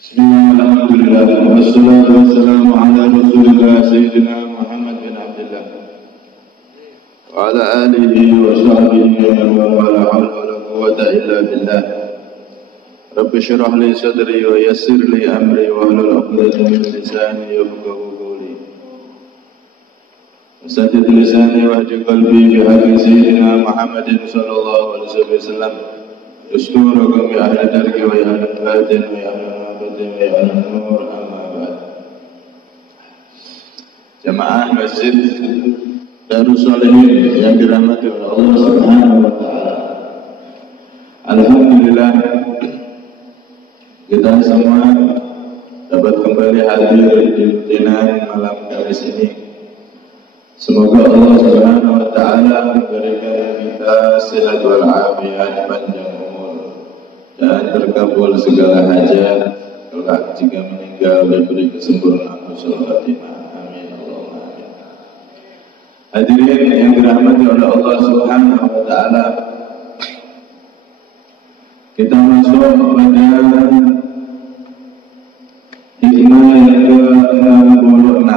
Bismillah, alhamdulillah, wassalatu wassalamu ala rasulillah Sayyidina Muhammad bin Abdullah wa ala alihi wa sahbihi wa la hawla wa la quwwata illa billah. Rabbi shrah li sadri wa yassir li amri wa hlul 'uqdatam min lisani yafqahu qawli. Saddid lisani wahdi qalbi bi hadi Sayyidina Muhammadin sallallahu alaihi wasallam. Yusturakum ya ahli dargi wa ya ahli batin wa ya ahli nur amma ba'd. Jamaah Masjid Darus Sholihin yang dirahmati oleh Allah Subhanahu wa taala. Alhamdulillah kita semua dapat kembali hadir di rutinan malam Kamis ini. Semoga Allah Subhanahu wa taala memberikan kita sehat wal afiat, panjang umur dan terkabul segala hajat. Kelak jika meninggal diberi kesempurnaan husnul khatimah. Amin Allahumma amin. Hadirin yang dirahmati oleh Allah Subhanahu wa taala, kita masuk pada hikmah yang ke-66.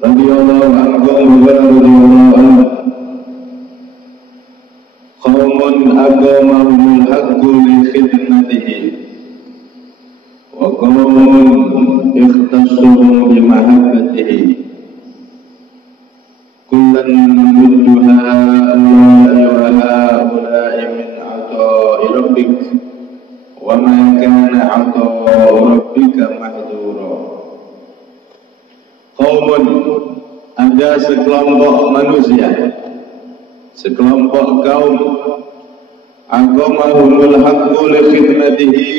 Radhiyallahu anhum wa radhiyallahu anhum. Qaumun aqamahumul haqqu li khidmatihi wa qaumun ikhtassuhum bi mahabbatihi. Kullan numiddu haula'i wa haula'i min 'ata'i rabbik wa ma kana 'ata'u rabbika mahdura. Qaumun, ada sekelompok manusia, sekelompok kaum, aqamahumul haqqu li khidmatihi,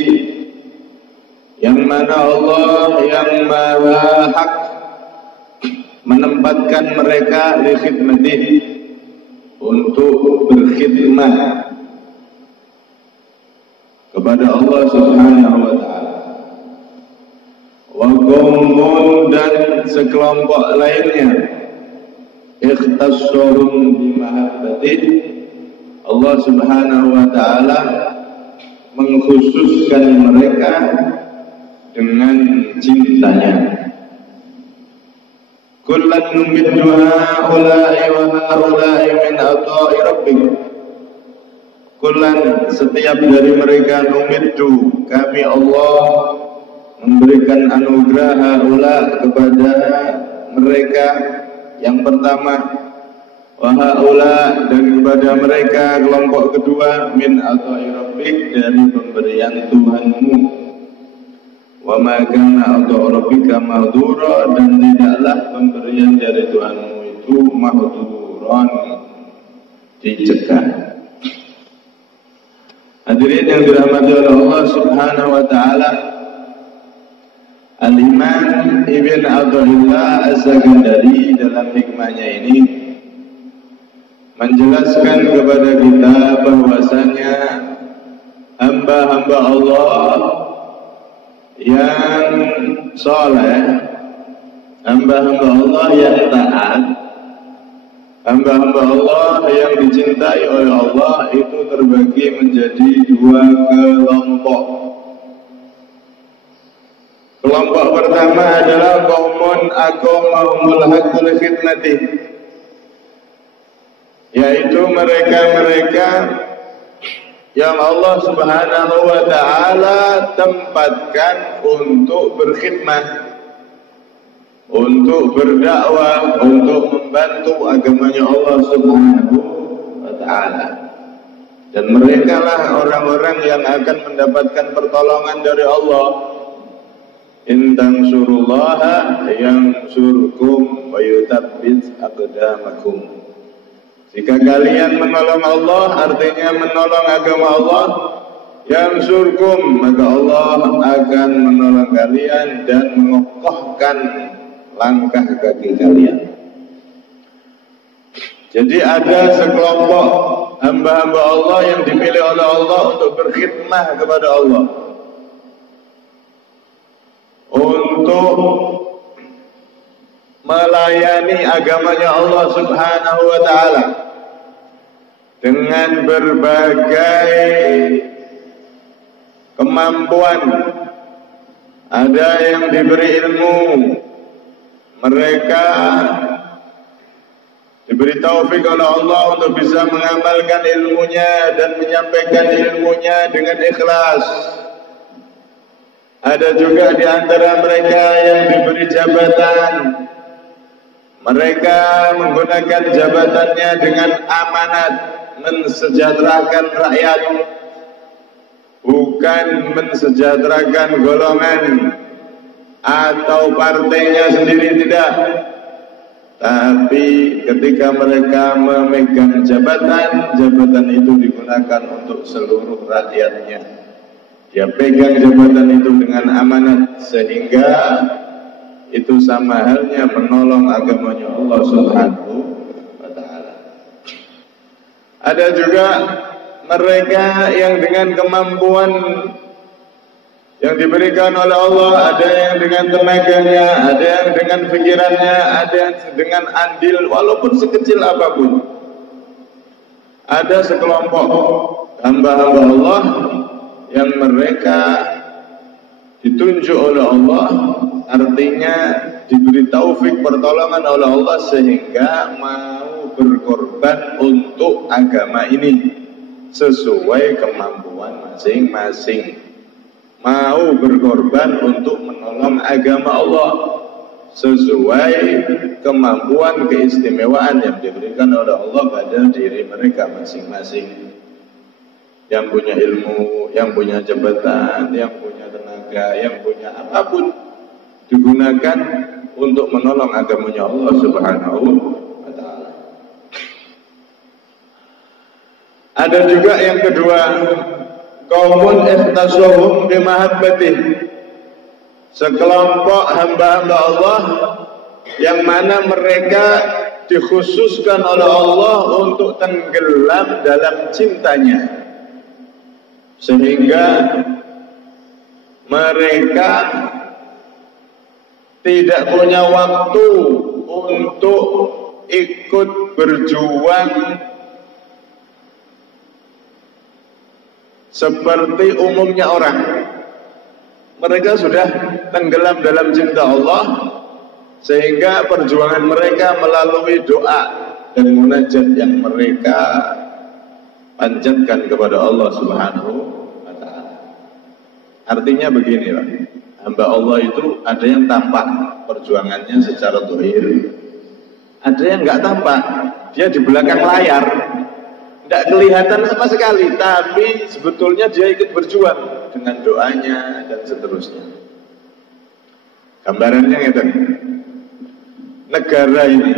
yang mana Allah yang maha hak menempatkan mereka li khidmatihi, untuk berkhidmat kepada Allah Subhanahu wa taala. Wa qaumun, dan sekelompok lainnya, ikhtassuhum bi mahabbatihi, Allah Subhanahu wa taala mengkhususkan mereka dengan cintanya. Kullan numiddu haula'i wa haula'i min 'ata'i rabbik. Kullan, setiap dari mereka, numiddu, kami Allah memberikan anugerah haula kepada mereka yang pertama, wa haula, dan kepada mereka kelompok kedua, min 'ata'i rabbik, dari pemberian Tuhanmu. Wa ma kana 'ata'u rabbika mahdura, dan tidaklah pemberian dari Tuhanmu itu mahduran, dicegah. Hadirin yang dirahmati oleh Allah Subhanahu wa taala, Al-Imam Ibn Athaillah As-Sakandari dalam hikmahnya ini menjelaskan kepada kita bahwasanya hamba-hamba Allah yang soleh, hamba-hamba Allah yang taat, hamba-hamba Allah yang dicintai oleh Allah itu terbagi menjadi dua kelompok. Kelompok pertama adalah qaumun aqamahumul haqqu li khidmatihi, yaitu mereka-mereka yang Allah Subhanahu wa taala tempatkan untuk berkhidmat, untuk berdakwah, untuk membantu agamanya Allah Subhanahu wa taala. Dan mereka lah orang-orang yang akan mendapatkan pertolongan dari Allah. In tansurullaha yansurkum wa yuthabbit aqdamakum. Jika kalian menolong Allah, artinya menolong agama Allah, yansurkum, maka Allah akan menolong kalian dan mengokohkan langkah kaki kalian. Jadi ada sekelompok hamba-hamba Allah yang dipilih oleh Allah untuk berkhidmah kepada Allah, untuk melayani agamanya Allah Subhanahu wa taala dengan berbagai kemampuan, ada yang diberi ilmu, mereka diberi taufik oleh Allah untuk bisa mengamalkan ilmunya dan menyampaikan ilmunya dengan ikhlas. Ada juga di antara mereka yang diberi jabatan, mereka menggunakan jabatannya dengan amanat, mensejahterakan rakyat, bukan mensejahterakan golongan atau partainya sendiri, tidak. Tapi ketika mereka memegang jabatan, jabatan itu digunakan untuk seluruh rakyatnya. Dia pegang jabatan itu dengan amanat, sehingga itu sama halnya menolong agamanya Allah Subhanahu wa ta'ala. Ada juga mereka yang dengan kemampuan yang diberikan oleh Allah, ada yang dengan tenaganya, ada yang dengan pikirannya, ada yang dengan andil walaupun sekecil apapun. Ada sekelompok hamba-hamba Allah yang mereka ditunjuk oleh Allah, artinya diberi taufik pertolongan oleh Allah sehingga mau berkorban untuk agama ini sesuai kemampuan masing-masing. Mau berkorban untuk menolong agama Allah sesuai kemampuan keistimewaan yang diberikan oleh Allah pada diri mereka masing-masing. Yang punya ilmu, yang punya jabatan, yang punya tenaga, yang punya apapun digunakan untuk menolong agamanya Allah Subhanahu wa ta'ala. Ada juga yang kedua, qaumun ikhtasahum bimahabbatih, sekelompok hamba-hamba Allah yang mana mereka dikhususkan oleh Allah untuk tenggelam dalam cintanya, sehingga mereka tidak punya waktu untuk ikut berjuang seperti umumnya orang. Mereka sudah tenggelam dalam cinta Allah, sehingga perjuangan mereka melalui doa dan munajat yang mereka panjatkan kepada Allah Subhanahu wa ta'ala. Artinya begini, Pak. Hamba Allah itu ada yang tampak perjuangannya secara zahir, ada yang enggak tampak, dia di belakang layar, tidak kelihatan sama sekali, tapi sebetulnya dia ikut berjuang dengan doanya dan seterusnya. Gambarannya itu, negara ini,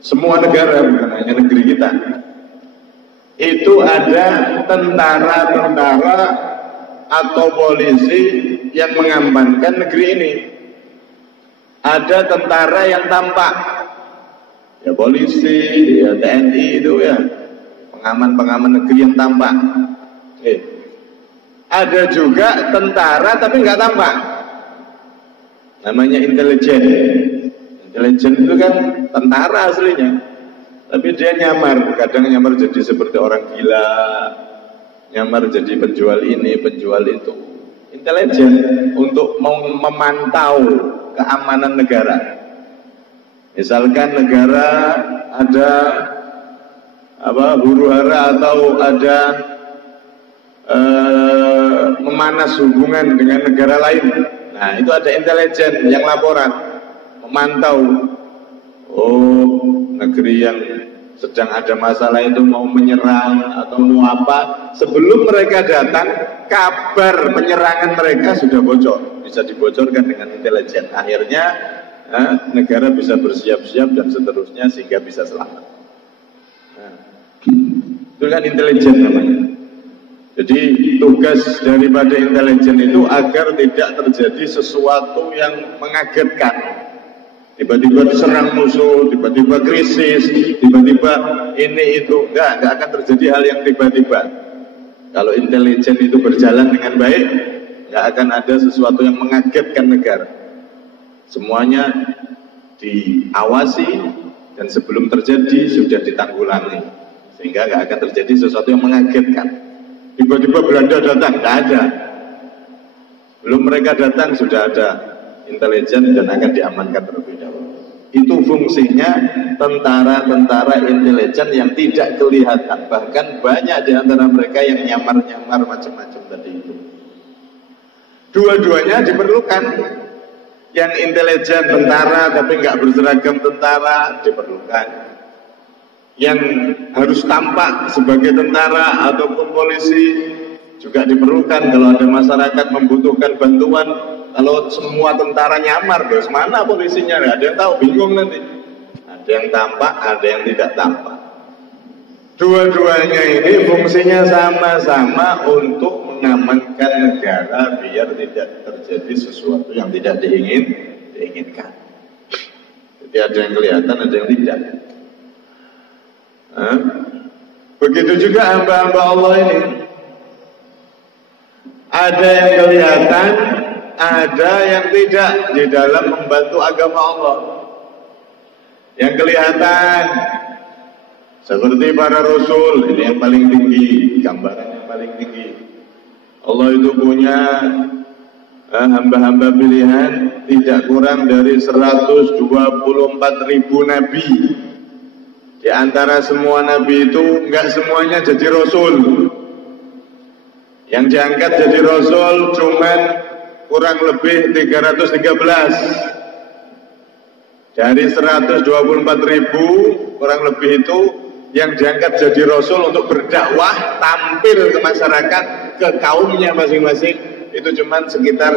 semua negara, bukan hanya negeri kita, itu ada tentara-tentara atau polisi yang mengamankan negeri ini. Ada tentara yang tampak, ya polisi, ya TNI itu ya, pengaman-pengaman negeri yang tampak. Ada juga tentara tapi nggak tampak, namanya intelijen. Intelijen itu kan tentara aslinya, tapi dia nyamar, kadang nyamar jadi seperti orang gila, nyamar jadi penjual ini, penjual itu. Intelijen untuk mau memantau keamanan negara. Misalkan negara ada huru-hara atau ada memanas hubungan dengan negara lain. Nah, itu ada intelijen yang laporan, memantau. Oh, negeri yang sedang ada masalah itu mau menyerang atau mau apa, sebelum mereka datang kabar penyerangan mereka sudah bocor, bisa dibocorkan dengan intelijen. Akhirnya negara bisa bersiap-siap dan seterusnya sehingga bisa selamat. Nah, itu kan intelijen namanya. Jadi tugas daripada intelijen itu agar tidak terjadi sesuatu yang mengagetkan. Tiba-tiba diserang musuh, tiba-tiba krisis, tiba-tiba ini itu, enggak akan terjadi hal yang tiba-tiba. Kalau intelijen itu berjalan dengan baik, enggak akan ada sesuatu yang mengagetkan negara. Semuanya diawasi dan sebelum terjadi sudah ditanggulangi, sehingga enggak akan terjadi sesuatu yang mengagetkan. Tiba-tiba Belanda datang, enggak ada. Belum mereka datang sudah ada intelijen dan akan diamankan terlebih dahulu. Itu fungsinya tentara-tentara intelijen yang tidak kelihatan. Bahkan banyak di antara mereka yang nyamar-nyamar macam-macam tadi itu. Dua-duanya diperlukan. Yang intelijen tentara tapi nggak berseragam tentara diperlukan. Yang harus tampak sebagai tentara ataupun polisi juga diperlukan. Kalau ada masyarakat membutuhkan bantuan, kalau semua tentara nyamar, terus mana polisinya? Nggak ada yang tahu, bingung nanti. Ada yang tampak, ada yang tidak tampak. Dua-duanya ini fungsinya sama-sama untuk mengamankan negara biar tidak terjadi sesuatu yang tidak diinginkan. Jadi ada yang kelihatan, ada yang tidak. Begitu juga hamba-hamba Allah ini. Ada yang kelihatan, ada yang tidak di dalam membantu agama Allah. Yang kelihatan seperti para rasul, ini yang paling tinggi, gambaran yang paling tinggi. Allah itu punya hamba-hamba pilihan tidak kurang dari 124.000 nabi. Di antara semua nabi itu enggak semuanya jadi rasul. Yang diangkat jadi rasul cuman kurang lebih 313. Dari 124.000 kurang lebih itu yang diangkat jadi rasul untuk berdakwah, tampil ke masyarakat, ke kaumnya masing-masing, itu cuman sekitar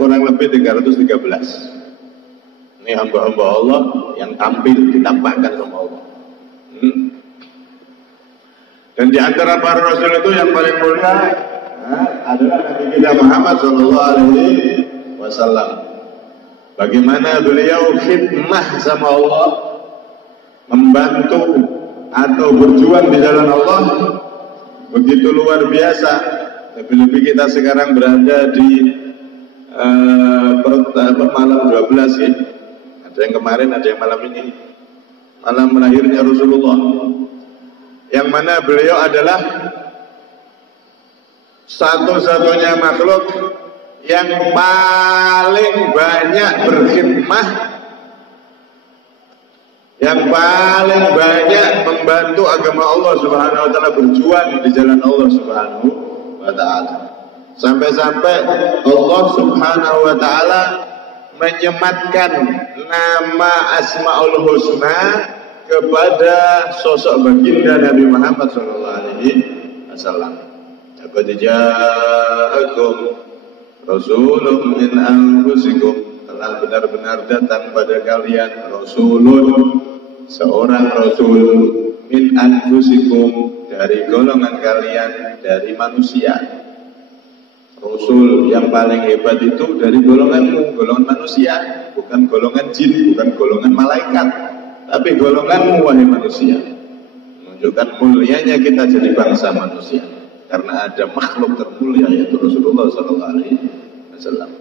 kurang lebih 313. Ini hamba-hamba Allah yang tampil, ditampakkan sama Allah. Dan di antara para rasul itu yang paling mulia adalah Nabi kita Muhammad SAW. Bagaimana beliau khidmah sama Allah, membantu atau berjuang di jalan Allah begitu luar biasa. Lebih-lebih kita sekarang berada di malam 12 ya. Ada yang kemarin, ada yang malam ini. Malam lahirnya Rasulullah. Yang mana beliau adalah satu-satunya makhluk yang paling banyak berkhidmah, yang paling banyak membantu agama Allah Subhanahu wa taala, berjuang di jalan Allah Subhanahu wa taala. Sampai-sampai Allah Subhanahu wa taala menyematkan nama Asmaul Husna kepada sosok baginda Nabi Muhammad SAW. Laqad ja'akum rasulun min anfusikum, telah benar-benar datang pada kalian rasulun, seorang rasul, min anfusikum, dari golongan kalian, dari manusia. Rasul yang paling hebat itu dari golonganmu, golongan manusia, bukan golongan jin, bukan golongan malaikat, tapi golonganmu wahai manusia. Menunjukkan mulianya kita jadi bangsa manusia karena ada makhluk termulia yaitu Rasulullah SAW.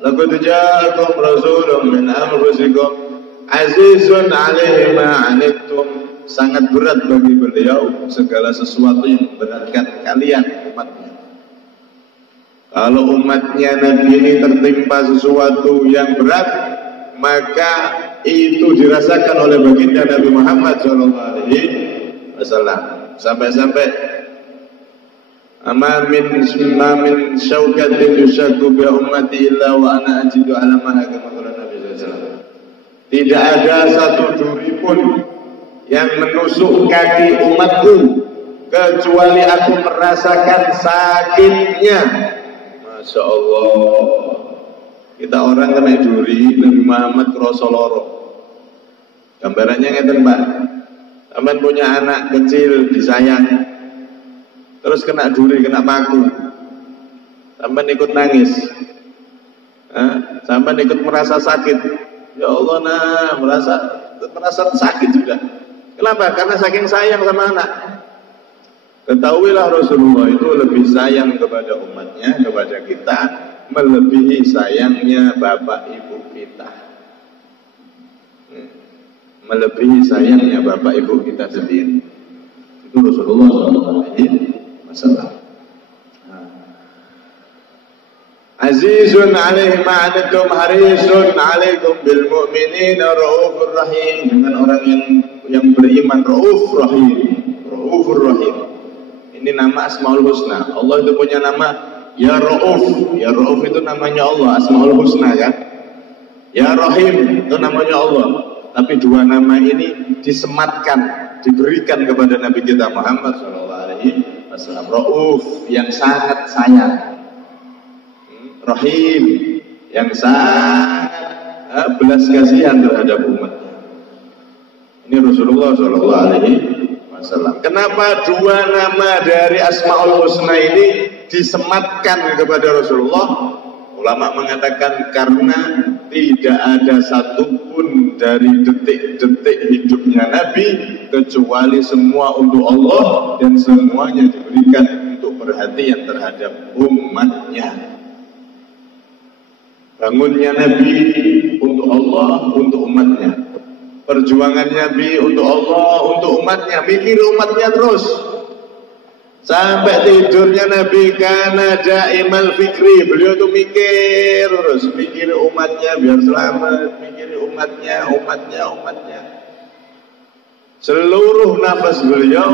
Laqad ja'akum rasulun min anfusikum azizun 'alaihi ma 'anittum, sangat berat bagi beliau segala sesuatu yang memberatkan kalian umatnya. Kalau umatnya Nabi ini tertimpa sesuatu yang berat, maka itu dirasakan oleh baginda Nabi Muhammad SAW. Sampai-sampai ma min syaukatin yushaku bi ummati illa wa ana ajidu alamaha, kama qala Nabi SAW. Tidak ada satu duri pun yang menusuk kaki umatku kecuali aku merasakan sakitnya. Masya Allah, kita orang kena duri, Nabi Muhammad kerasa loro. Gambarannya ngeten Pak, sampean punya anak kecil disayang, terus kena duri, kena paku, sampean ikut nangis, sampean ikut merasa sakit. Ya Allah, nah merasa sakit juga. Kenapa? Karena saking sayang sama anak. Ketahuilah Rasulullah itu lebih sayang kepada umatnya, kepada kita, melebihi sayangnya bapak ibu kita, melebihi sayangnya bapak ibu kita sendiri. Itu Rasulullah SAW. Azizun alaihi ma'anattum harisun alaikum bil mu'minina raufur rahim. Dengan orang yang beriman, rauf rahim, raufur rahim. Ini nama Asmaul Husna. Allah itu punya nama Ya Rauf. Ya Rauf itu namanya Allah, Asmaul Husna kan. Ya Rahim itu namanya Allah. Tapi dua nama ini disematkan, diberikan kepada Nabi kita Muhammad SAW. Rauf yang sangat sayang, Rahim yang sangat belas kasihan terhadap umatnya. Ini Rasulullah SAW. Kenapa dua nama dari Asmaul Husna ini disematkan kepada Rasulullah? Ulama mengatakan karena tidak ada satupun dari detik-detik hidupnya Nabi kecuali semua untuk Allah dan semuanya diberikan untuk perhatian terhadap umatnya. Bangunnya Nabi untuk Allah, untuk umatnya. Perjuangan Nabi untuk Allah, untuk umatnya. Mikir umatnya terus. Sampai tidurnya Nabi kana daimal fikri. Beliau tuh mikir terus, mikir umatnya biar selamat, mikir umatnya. Seluruh nafas beliau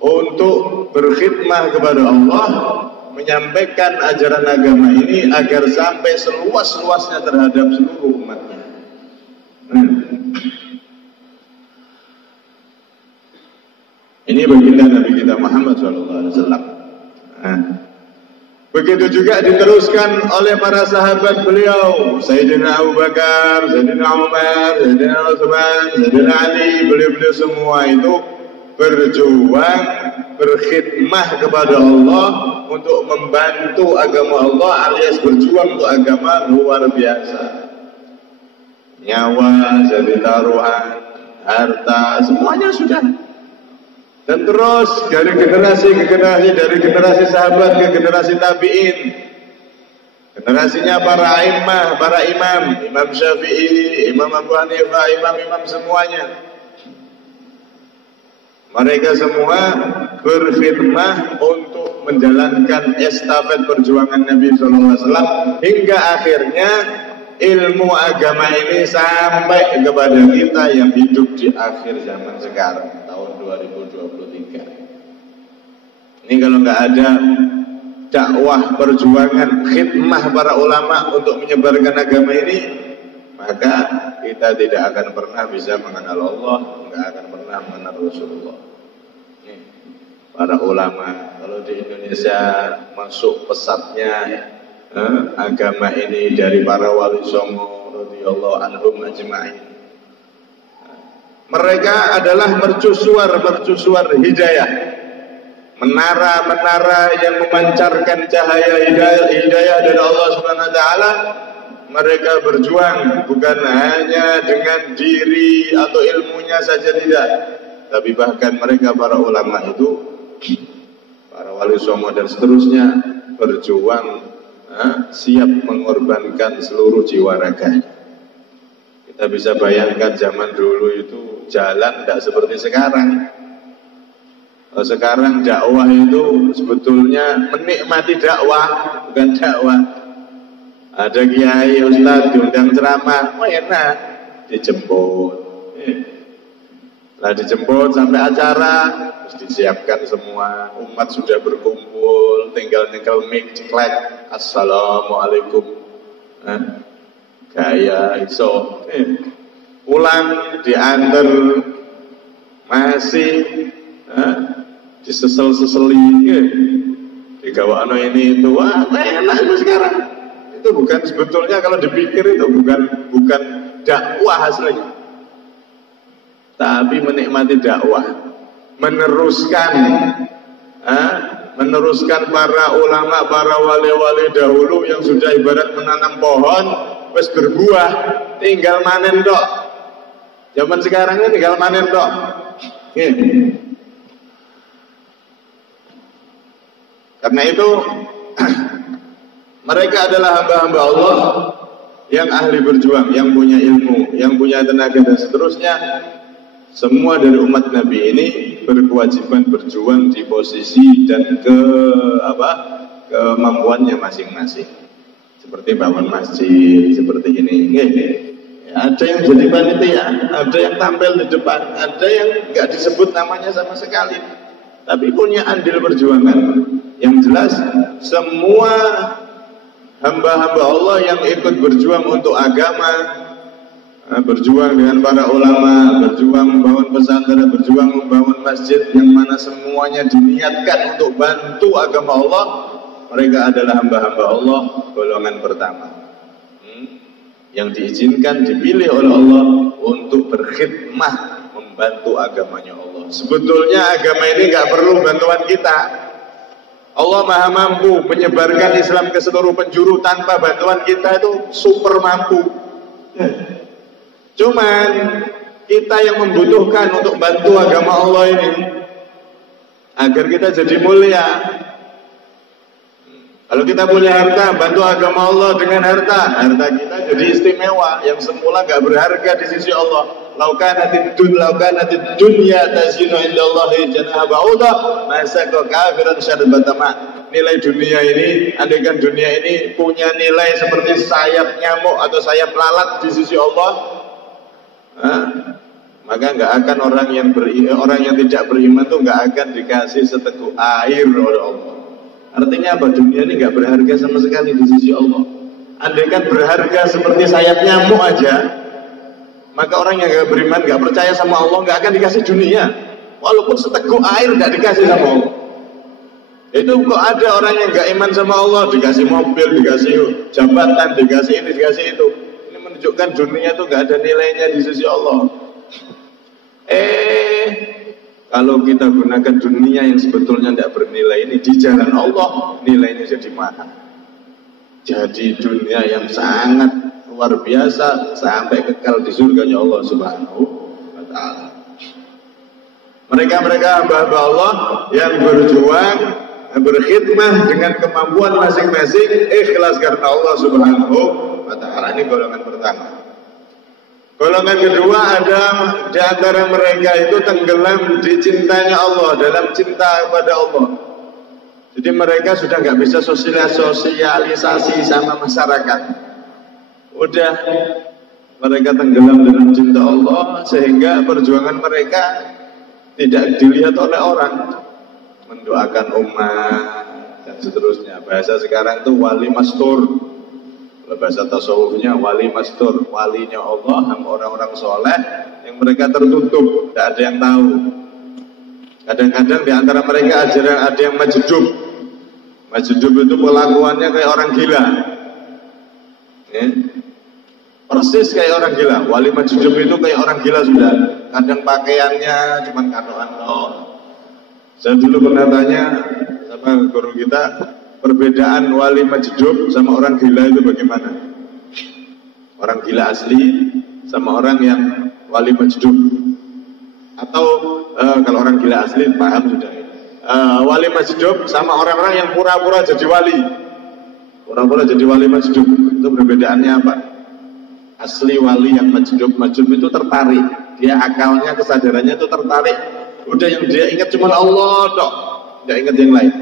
untuk berkhidmah kepada Allah, menyampaikan ajaran agama ini agar sampai seluas-luasnya terhadap seluruh umatnya. Ini baginda Nabi kita Muhammad SAW. Begitu juga diteruskan oleh para sahabat beliau, Sayyidina Abu Bakar, Sayyidina Umar, Sayyidina Utsman, Sayyidina Ali. Beliau-beliau semua itu berjuang, berkhidmah kepada Allah untuk membantu agama Allah, alias berjuang untuk agama luar biasa. Nyawa jadi taruhan, harta, semuanya sudah. Dan terus dari generasi ke generasi, dari generasi sahabat ke generasi tabi'in, generasinya para a'immah, para imam, Imam Syafi'i, Imam Abu Hanifah, imam-imam semuanya. Mereka semua berkhidmah untuk menjalankan estafet perjuangan Nabi SAW hingga akhirnya ilmu agama ini sampai kepada kita yang hidup di akhir zaman sekarang, tahun 2023. Ini kalau nggak ada dakwah, perjuangan, khidmah para ulama untuk menyebarkan agama ini, maka kita tidak akan pernah bisa mengenal Allah, nggak akan pernah mengenal Rasulullah. Para ulama kalau di Indonesia masuk pesatnya agama ini dari para wali songo radhiyallahu anhum ajma'in. Mereka adalah mercusuar hidayah, menara-menara yang memancarkan cahaya hidayah dari Allah Subhanahu wa taala. Mereka berjuang bukan hanya dengan diri atau ilmunya saja, tidak, tapi bahkan mereka para ulama itu, para wali songo dan seterusnya, berjuang siap mengorbankan seluruh jiwa raganya. Kita bisa bayangkan zaman dulu itu jalan tidak seperti sekarang. Sekarang dakwah itu sebetulnya menikmati dakwah, bukan dakwah. Ada kiai ustaz diundang ceramah, enak, dijemput. Nah, dijemput sampai acara, terus disiapkan semua, umat sudah berkumpul, tinggal mic ceklek, assalamualaikum, gaya iso, pulang diantar, masih disesel-seseli, digawakno ini itu, wah enak itu sekarang. Itu bukan sebetulnya kalau dipikir itu bukan dakwah aslinya, tapi menikmati dakwah, meneruskan para ulama, para wali-wali dahulu yang sudah ibarat menanam pohon, wis berbuah, tinggal manen dok. Zaman sekarang ini tinggal manen dok. Karena itu mereka adalah hamba-hamba Allah yang ahli berjuang, yang punya ilmu, yang punya tenaga dan seterusnya. Semua dari umat Nabi ini berkewajiban berjuang di posisi dan kemampuannya masing-masing. Seperti bangun masjid, seperti ini. Ya, ada yang jadi panitia, ada yang tampil di depan, ada yang nggak disebut namanya sama sekali, tapi punya andil perjuangan. Yang jelas, semua hamba-hamba Allah yang ikut berjuang untuk agama, berjuang dengan para ulama, berjuang membangun pesantren, berjuang membangun masjid, yang mana semuanya diniatkan untuk bantu agama Allah, mereka adalah hamba-hamba Allah golongan pertama, yang diizinkan, dipilih oleh Allah untuk berkhidmah membantu agamanya Allah. Sebetulnya agama ini nggak perlu bantuan kita. Allah maha mampu menyebarkan Islam ke seluruh penjuru tanpa bantuan kita, itu super mampu. Cuman kita yang membutuhkan untuk bantu agama Allah ini agar kita jadi mulia. Kalau kita punya harta, bantu agama Allah dengan harta kita jadi istimewa, yang semula gak berharga di sisi Allah. Laukanatid dunya tazinu indallahi janaha ba'udah masaka kafiran syarbatama. Nilai dunia ini, andaikan dunia ini punya nilai seperti sayap nyamuk atau sayap lalat di sisi Allah, maka nggak akan orang yang tidak beriman tuh nggak akan dikasih seteguk air oleh Allah. Artinya apa? Dunia ini nggak berharga sama sekali di sisi Allah. Andaikan berharga seperti sayap nyamuk aja, maka orang yang nggak beriman, nggak percaya sama Allah, nggak akan dikasih dunia. Walaupun seteguk air nggak dikasih sama Allah. Itu kok ada orang yang nggak iman sama Allah, dikasih mobil, dikasih jabatan, dikasih ini, dikasih itu. Ini menunjukkan dunia itu nggak ada nilainya di sisi Allah. Kalau kita gunakan dunia yang sebetulnya tidak bernilai ini di jalan Allah, nilainya jadi mahal. Jadi dunia yang sangat luar biasa sampai kekal di surganya Allah Subhanahu wa ta'ala. Mereka hamba-hamba Allah yang berjuang, berkhidmah dengan kemampuan masing-masing, ikhlas karena Allah Subhanahu wa ta'ala. Ini golongan pertama. Golongan kedua, ada di antara mereka itu tenggelam di cintanya Allah, dalam cinta kepada Allah. Jadi mereka sudah nggak bisa sosialisasi sama masyarakat. Udah mereka tenggelam dalam cinta Allah, sehingga perjuangan mereka tidak dilihat oleh orang. Mendoakan umat dan seterusnya. Bahasa sekarang itu wali mastur. Bahasa tasawufnya wali mastur, walinya Allah, orang-orang soleh yang mereka tertutup, tidak ada yang tahu. Kadang-kadang di antara mereka ada yang majdub. Majdub itu pelakuannya kayak orang gila, persis kayak orang gila. Wali majdub itu kayak orang gila sudah. Kadang pakaiannya cuma kanoan. Saya dulu pernah tanya sama guru kita, perbedaan wali majdub sama orang gila itu bagaimana? Orang gila asli sama orang yang wali majdub. Atau kalau orang gila asli paham sudah. Wali majdub sama orang-orang yang pura-pura jadi wali. Pura-pura jadi wali majdub. Itu perbedaannya apa? Asli wali yang majdub itu tertarik. Dia akalnya, kesadarannya itu tertarik. Udah yang dia ingat cuma Allah dok, tidak ingat yang lain.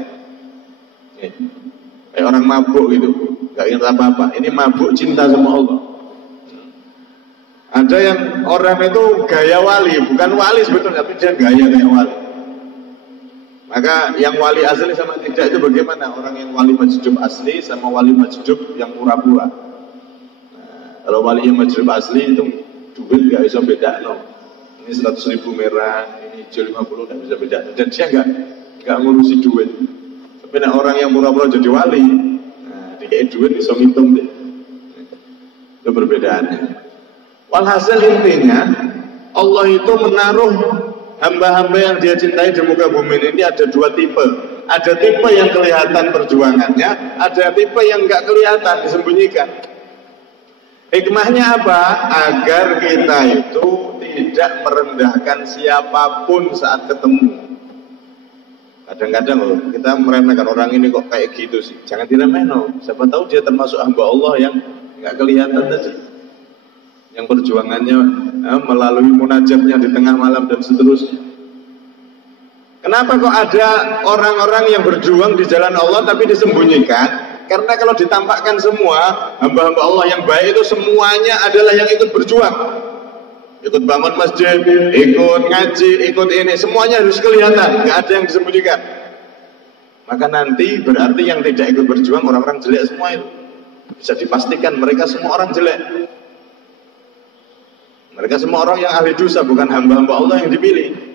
Kayak orang mabuk gitu, nggak ingat apa-apa. Ini mabuk cinta sama Allah. Ada yang orang itu gaya wali, bukan wali sebetulnya, tapi dia gaya kayak wali. Maka yang wali asli sama tidak itu bagaimana? Orang yang wali majdub asli sama wali majdub yang pura-pura. Kalau wali yang majdub asli itu duit nggak bisa beda, no. Ini 100.000 merah, ini hijau 50 nggak bisa beda. Dan dia nggak ngurusi duit. Tapi orang yang pura-pura jadi wali, dikasih duit bisa ngitung deh. Itu perbedaannya. Walhasil intinya, Allah itu menaruh hamba-hamba yang dia cintai di muka bumi ini ada dua tipe. Ada tipe yang kelihatan perjuangannya, ada tipe yang nggak kelihatan, disembunyikan. Hikmahnya apa? Agar kita itu tidak merendahkan siapapun saat ketemu. Kadang-kadang loh, kita meremehkan orang ini kok kayak gitu sih. Jangan diremehkan loh. Siapa tahu dia termasuk hamba Allah yang nggak kelihatan saja. Yang perjuangannya melalui munajatnya di tengah malam dan seterusnya. Kenapa kok ada orang-orang yang berjuang di jalan Allah tapi disembunyikan? Karena kalau ditampakkan semua hamba-hamba Allah yang baik itu semuanya adalah yang ikut berjuang, ikut bangun masjid, ikut ngaji, ikut ini, semuanya harus kelihatan, nggak ada yang disembunyikan. Maka nanti berarti yang tidak ikut berjuang orang-orang jelek semua itu. Bisa dipastikan mereka semua orang jelek. Mereka semua orang yang ahli dosa, bukan hamba-hamba Allah yang dipilih.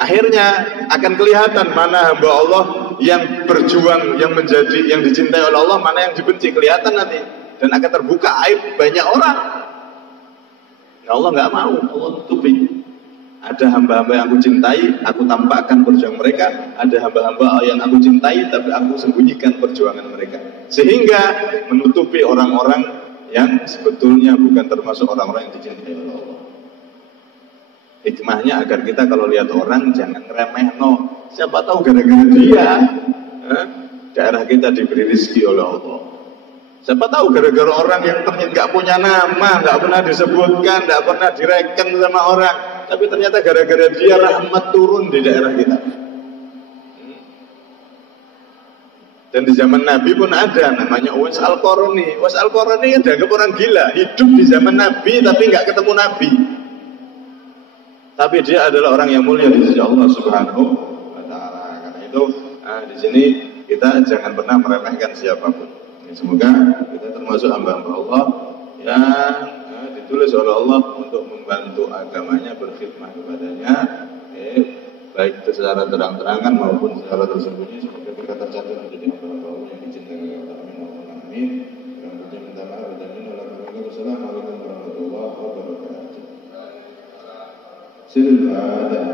Akhirnya akan kelihatan mana hamba Allah yang berjuang, yang menjadi, yang dicintai oleh Allah, mana yang dibenci, kelihatan nanti. Dan akan terbuka aib banyak orang. Ya Allah nggak mau, Allah tutupi. Ada hamba-hamba yang aku cintai, aku tampakkan perjuangan mereka. Ada hamba-hamba yang aku cintai, tapi aku sembunyikan perjuangan mereka. Sehingga menutupi orang-orang yang sebetulnya bukan termasuk orang-orang yang dicintai oleh Allah. Hikmahnya agar kita kalau lihat orang jangan remeh, no. Siapa tahu gara-gara dia daerah kita diberi rezeki oleh Allah. Siapa tahu gara-gara orang yang ternyata nggak punya nama, nggak pernah disebutkan, nggak pernah direken sama orang, tapi ternyata gara-gara dia rahmat turun di daerah kita. Dan di zaman Nabi pun ada namanya Uwais Al-Qarni. Uwais Al-Qarni yang dianggap orang gila, hidup di zaman Nabi tapi nggak ketemu Nabi. Tapi dia adalah orang yang mulia di sisi Allah Subhanahu wa taala. Karena itu di sini kita jangan pernah meremehkan siapapun. Semoga kita termasuk hamba-hamba Allah yang ditulis oleh Allah untuk membantu agamanya, berkhidmah kepadanya, baik secara terang-terangan maupun secara tersembunyi. Semoga kita tercatat menjadi hamba-hamba Allah yang dicintai oleh Allah. Amin. Minta maaf dan Assalamualaikum warahmatullahi wabarakatuh. Silvada